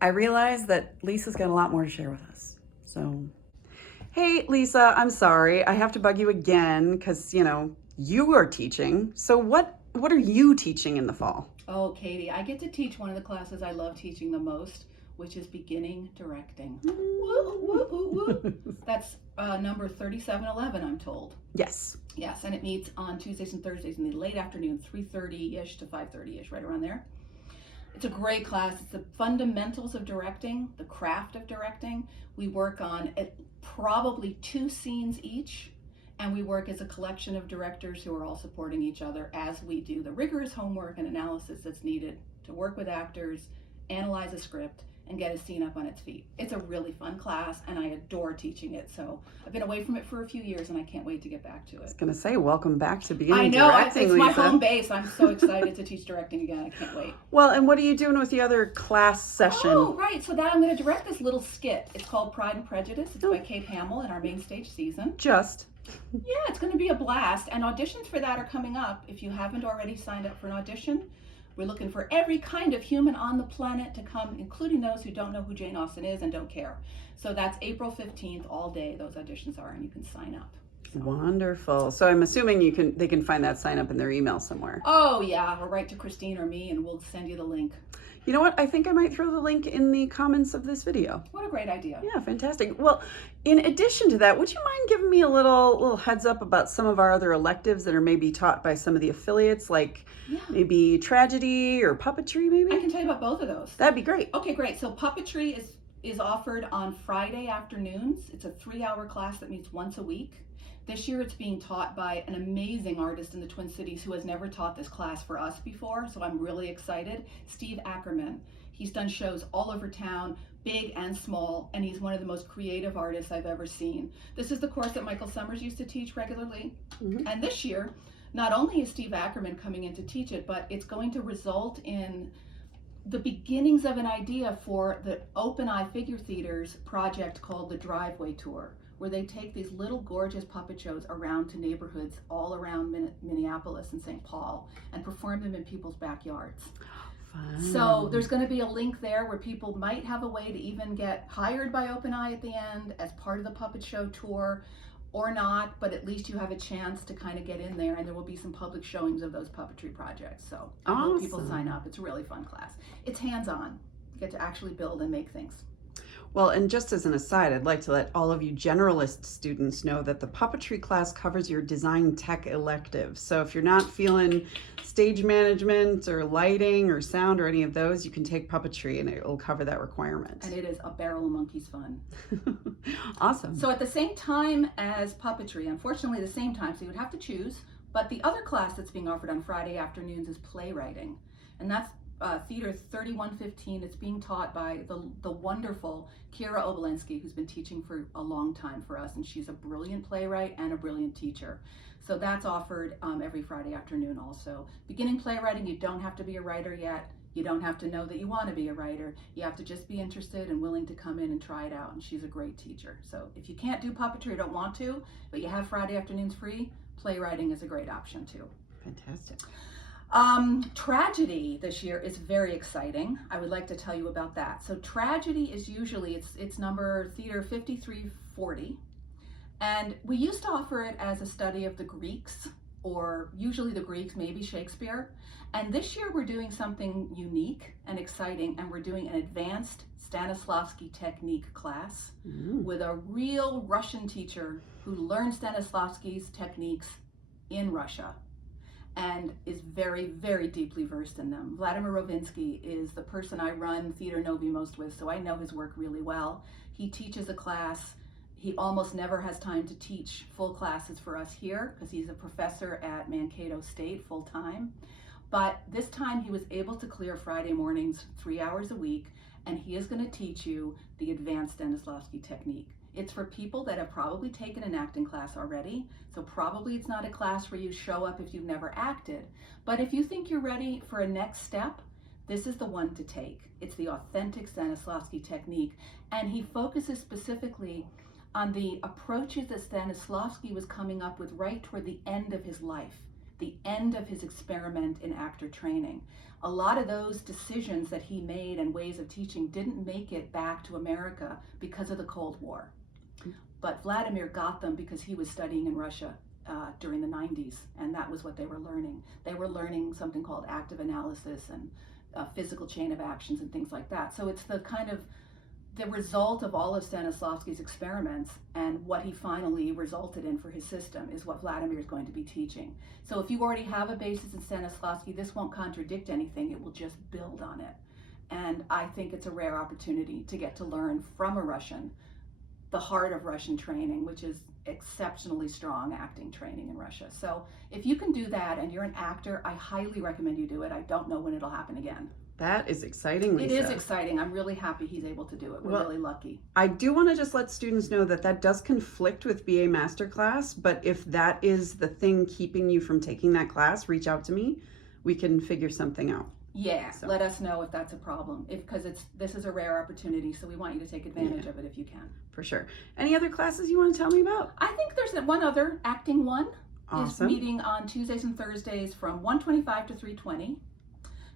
I realized that Lisa's got a lot more to share with us. So, hey, Lisa, I'm sorry. I have to bug you again because, you are teaching. So what are you teaching in the fall? Oh, Katie, I get to teach one of the classes I love teaching the most, which is beginning directing. Woo, woo, woo, woo. That's number 3711, I'm told. Yes. Yes, and it meets on Tuesdays and Thursdays in the late afternoon, 3:30-ish to 5:30-ish, right around there. It's a great class. It's the fundamentals of directing, the craft of directing. We work on probably 2 scenes each, and we work as a collection of directors who are all supporting each other as we do the rigorous homework and analysis that's needed to work with actors, analyze a script, and get a scene up on its feet. It's a really fun class, and I adore teaching it. So I've been away from it for a few years, and I can't wait to get back to it. I was going to say, welcome back to I beginning know, directing, it's Lisa. my home base. I'm so excited to teach directing again. I can't wait. Well, and what are you doing with the other class session? Oh, right. So that I'm going to direct this little skit. It's called Pride and Prejudice. It's by Kate Hamill in our main stage season. Yeah, it's going to be a blast. And auditions for that are coming up. If you haven't already signed up for an audition, we're looking for every kind of human on the planet to come, including those who don't know who Jane Austen is and don't care. So that's April 15th, all day. Those auditions are, and you can sign up. So. Wonderful. So I'm assuming they can find that sign up in their email somewhere. Oh, yeah. Or write to Christine or me, and we'll send you the link. You know what? I think I might throw the link in the comments of this video. What a great idea. Yeah, fantastic. Well, in addition to that, would you mind giving me a little heads up about some of our other electives that are maybe taught by some of the affiliates, like maybe tragedy or puppetry, maybe? I can tell you about both of those. That'd be great. Okay, great. So puppetry is offered on Friday afternoons. It's a 3-hour class that meets once a week. This year it's being taught by an amazing artist in the Twin Cities who has never taught this class for us before, so I'm really excited. Steve Ackerman. He's done shows all over town, big and small, and he's one of the most creative artists I've ever seen. This is the course that Michael Summers used to teach regularly. And this year, not only is Steve Ackerman coming in to teach it, but it's going to result in the beginnings of an idea for the Open Eye Figure Theater's project called the Driveway Tour, where they take these little gorgeous puppet shows around to neighborhoods all around Minneapolis and St. Paul and perform them in people's backyards. Fun. So there's going to be a link there where people might have a way to even get hired by Open Eye at the end as part of the puppet show tour, or not, but at least you have a chance to kind of get in there, and there will be some public showings of those puppetry projects. So I hope people sign up. It's a really fun class. It's hands-on. You get to actually build and make things. Well, and just as an aside, I'd like to let all of you generalist students know that the puppetry class covers your design tech elective. So if you're not feeling stage management or lighting or sound or any of those, you can take puppetry and it will cover that requirement. And it is a barrel of monkeys fun. Awesome. So at the same time as puppetry, unfortunately the same time, so you would have to choose, but the other class that's being offered on Friday afternoons is playwriting. And that's Theater 3115. It's being taught by the wonderful Kira Obolensky, who's been teaching for a long time for us, and she's a brilliant playwright and a brilliant teacher. So that's offered every Friday afternoon also. Beginning playwriting, you don't have to be a writer yet. You don't have to know that you want to be a writer. You have to just be interested and willing to come in and try it out, and she's a great teacher. So if you can't do puppetry or don't want to, but you have Friday afternoons free, playwriting is a great option too. Fantastic. Tragedy this year is very exciting. I would like to tell you about that. So tragedy is usually, it's number Theater 5340. And we used to offer it as a study of the Greeks, or usually the Greeks, maybe Shakespeare. And this year we're doing something unique and exciting, and we're doing an advanced Stanislavski technique class with a real Russian teacher who learned Stanislavski's techniques in Russia and is very, very deeply versed in them. Vladimir Rovinsky is the person I run Theater Novi most with, so I know his work really well. He teaches a class. He almost never has time to teach full classes for us here because he's a professor at Mankato State full-time. But this time he was able to clear Friday mornings 3 hours a week, and he is going to teach you the advanced Stanislavski technique. It's for people that have probably taken an acting class already, so probably it's not a class where you show up if you've never acted. But if you think you're ready for a next step, this is the one to take. It's the authentic Stanislavski technique, and he focuses specifically on the approaches that Stanislavski was coming up with right toward the end of his life. the end of his experiment in actor training. A lot of those decisions that he made and ways of teaching didn't make it back to America because of the Cold War. But Vladimir got them because he was studying in Russia during the 90s, and that was what they were learning. They were learning something called active analysis and physical chain of actions and things like that. So it's the kind of the result of all of Stanislavski's experiments, and what he finally resulted in for his system is what Vladimir is going to be teaching. So if you already have a basis in Stanislavski, this won't contradict anything, it will just build on it. And I think it's a rare opportunity to get to learn from a Russian the heart of Russian training, which is exceptionally strong acting training in Russia. So if you can do that and you're an actor, I highly recommend you do it. I don't know when it'll happen again. That is exciting, Lisa. It is exciting. I'm really happy he's able to do it. We're really lucky. I do want to just let students know that that does conflict with BA Masterclass, but if that is the thing keeping you from taking that class, reach out to me. We can figure something out. Yeah, so let us know if that's a problem, because this is a rare opportunity, so we want you to take advantage of it if you can. For sure. Any other classes you want to tell me about? I think there's one other. Acting 1 Awesome. is meeting on Tuesdays and Thursdays from 1:25 to 3:20.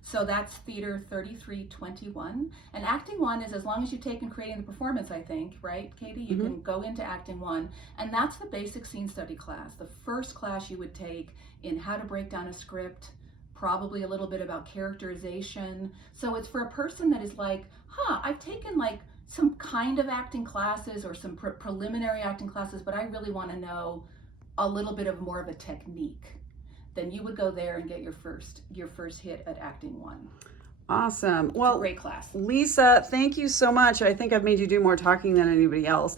So that's Theater 3321. And Acting 1 is, as long as you've taken Creating the Performance, I think, right, Katie? You can go into Acting 1, and that's the basic scene study class, the first class you would take in how to break down a script, probably a little bit about characterization. So it's for a person that is like, I've taken like some kind of acting classes or some preliminary acting classes, but I really want to know a little bit of more of a technique. Then you would go there and get your first hit at Acting 1. Awesome. Well, great class. Lisa, thank you so much. I think I've made you do more talking than anybody else.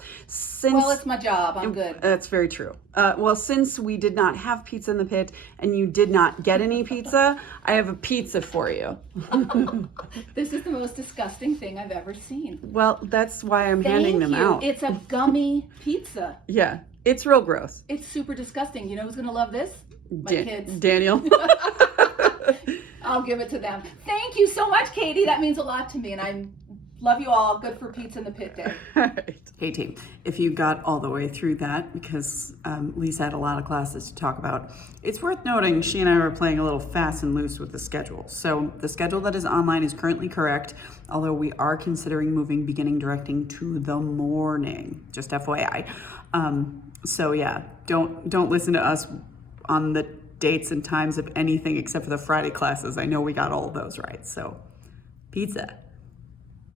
Well, it's my job. I'm good. That's very true. Well, since we did not have pizza in the pit and you did not get any pizza, I have a pizza for you. This is the most disgusting thing I've ever seen. Well, that's why I'm handing them out. It's a gummy pizza. Yeah, it's real gross. It's super disgusting. You know who's going to love this? My kids. Daniel. I'll give it to them. Thank you so much, Katie. That means a lot to me, and I love you all. Good for Pizza in the Pit Day. Right. Hey team, if you got all the way through that, because Lisa had a lot of classes to talk about, it's worth noting she and I were playing a little fast and loose with the schedule. So the schedule that is online is currently correct, although we are considering moving beginning directing to the morning, just FYI. So yeah, don't listen to us on the dates and times of anything except for the Friday classes. I know we got all of those right. So pizza.